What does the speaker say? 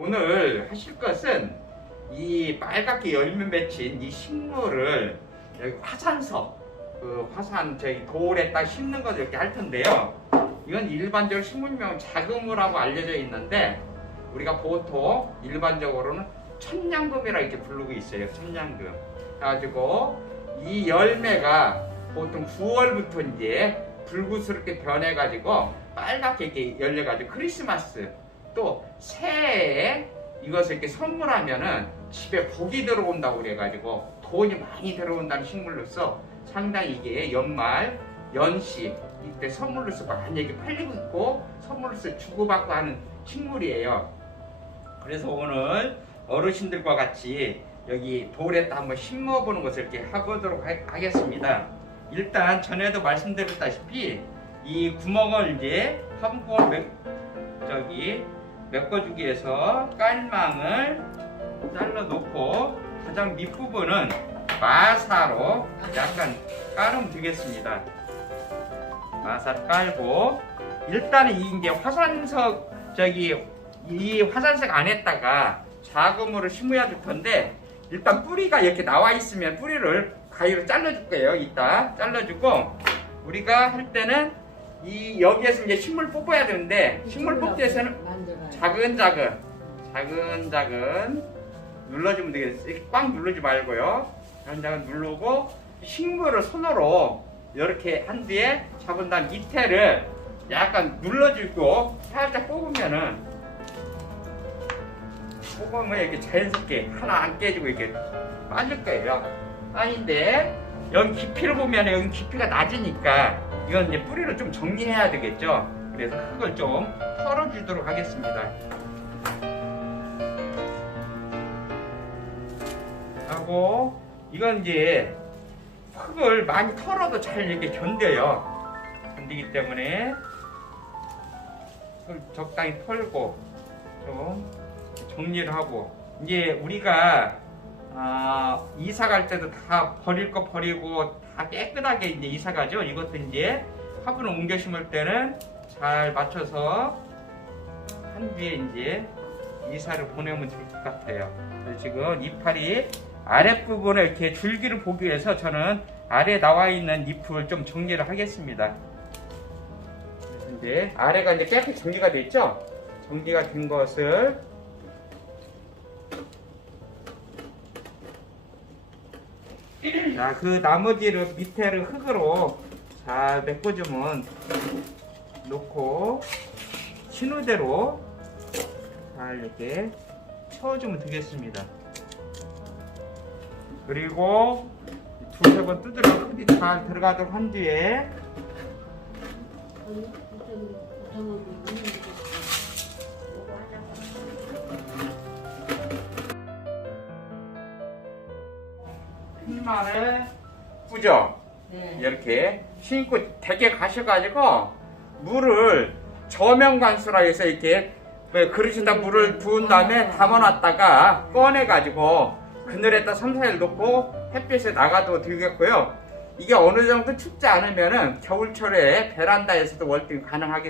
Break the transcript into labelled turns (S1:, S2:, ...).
S1: 오늘 하실 것은 이 빨갛게 열매 맺힌 이 식물을 여기 화산석, 그 화산 저희 돌에다 심는 거 이렇게 할 텐데요. 이건 일반적으로 식물명 자금이라고 알려져 있는데 우리가 보통 일반적으로는 천냥금이라 이렇게 부르고 있어요. 천냥금. 그래가지고 이 열매가 보통 9월부터 이제 붉은스럽게 변해가지고 빨갛게 이렇게 열려가지고 크리스마스 또 새해에 이것을 이렇게 선물하면은 집에 복이 들어온다고 그래가지고 돈이 많이 들어온다는 식물로서 상당히 이게 연말 연시 이때 선물로서 많이 이렇게 팔리고 있고 선물로서 주고받고 하는 식물이에요. 그래서 오늘 어르신들과 같이 여기 돌에다 한번 심어보는 것을 이렇게 해보도록 하- 하겠습니다. 일단 전에도 말씀드렸다시피 이 구멍을 이제 한번 몇, 저기 메꿔주기 위해서 깔망을 잘라 놓고 가장 밑부분은 마사로 약간 깔으면 되겠습니다. 마사 깔고 일단은 이 이제 화산석 저기 이 화산석 안에다가 자금으로 심어야 될 건데 일단 뿌리가 이렇게 나와 있으면 뿌리를 가위로 잘라줄 거예요. 이따 잘라주고 우리가 할 때는 이 여기에서 이제 식물 뽑아야 되는데 식물 뽑기 위해서는
S2: 만들어요.
S1: 작은 작은 작은 작은 눌러주면 되겠어요. 이렇게 꽉 누르지 말고요. 작은 작은 누르고 식물을 손으로 이렇게 한 뒤에 잡은 다음 밑에를 약간 눌러주고 살짝 뽑으면은 뽑으면 이렇게 자연스럽게 하나 안 깨지고 이렇게 빠질 거예요. 아닌데 여기 깊이를 보면 여기 깊이가 낮으니까 이건 이제 뿌리를 좀 정리해야 되겠죠. 그래서 흙을 좀 털어주도록 하겠습니다. 하고 이건 이제 흙을 많이 털어도 잘 이렇게 견뎌요. 견디기 때문에 적당히 털고 좀 정리를 하고 이제 우리가 아, 이사 갈 때도 다 버릴 거 버리고 다 깨끗하게 이제 이사 가죠. 이것도 이제 화분을 옮겨 심을 때는 잘 맞춰서 한 뒤에 이제 이사를 보내면 될 것 같아요. 지금 이파리 아랫부분에 이렇게 줄기를 보기 위해서 저는 아래 나와 있는 잎을 좀 정리를 하겠습니다. 이제 아래가 이제 깨끗이 정리가 됐죠? 정리가 된 것을 자, 그 나머지를 밑에를 흙으로 잘 메꿔주면 놓고 신우대로 잘 이렇게 채워주면 되겠습니다. 그리고 두세 번 두드려 흙이 잘 들어가도록 한 뒤에 흰말을 뿌죠.
S2: 네.
S1: 이렇게 신고 대게 가셔가지고 물을 저면관수라 해서 이렇게 왜 그릇에다 물을 부은 다음에 담아놨다가 꺼내가지고 그늘에다 3, 4일 놓고 햇빛에 나가도 되겠고요. 이게 어느 정도 춥지 않으면은 겨울철에 베란다에서도 월딩 가능하게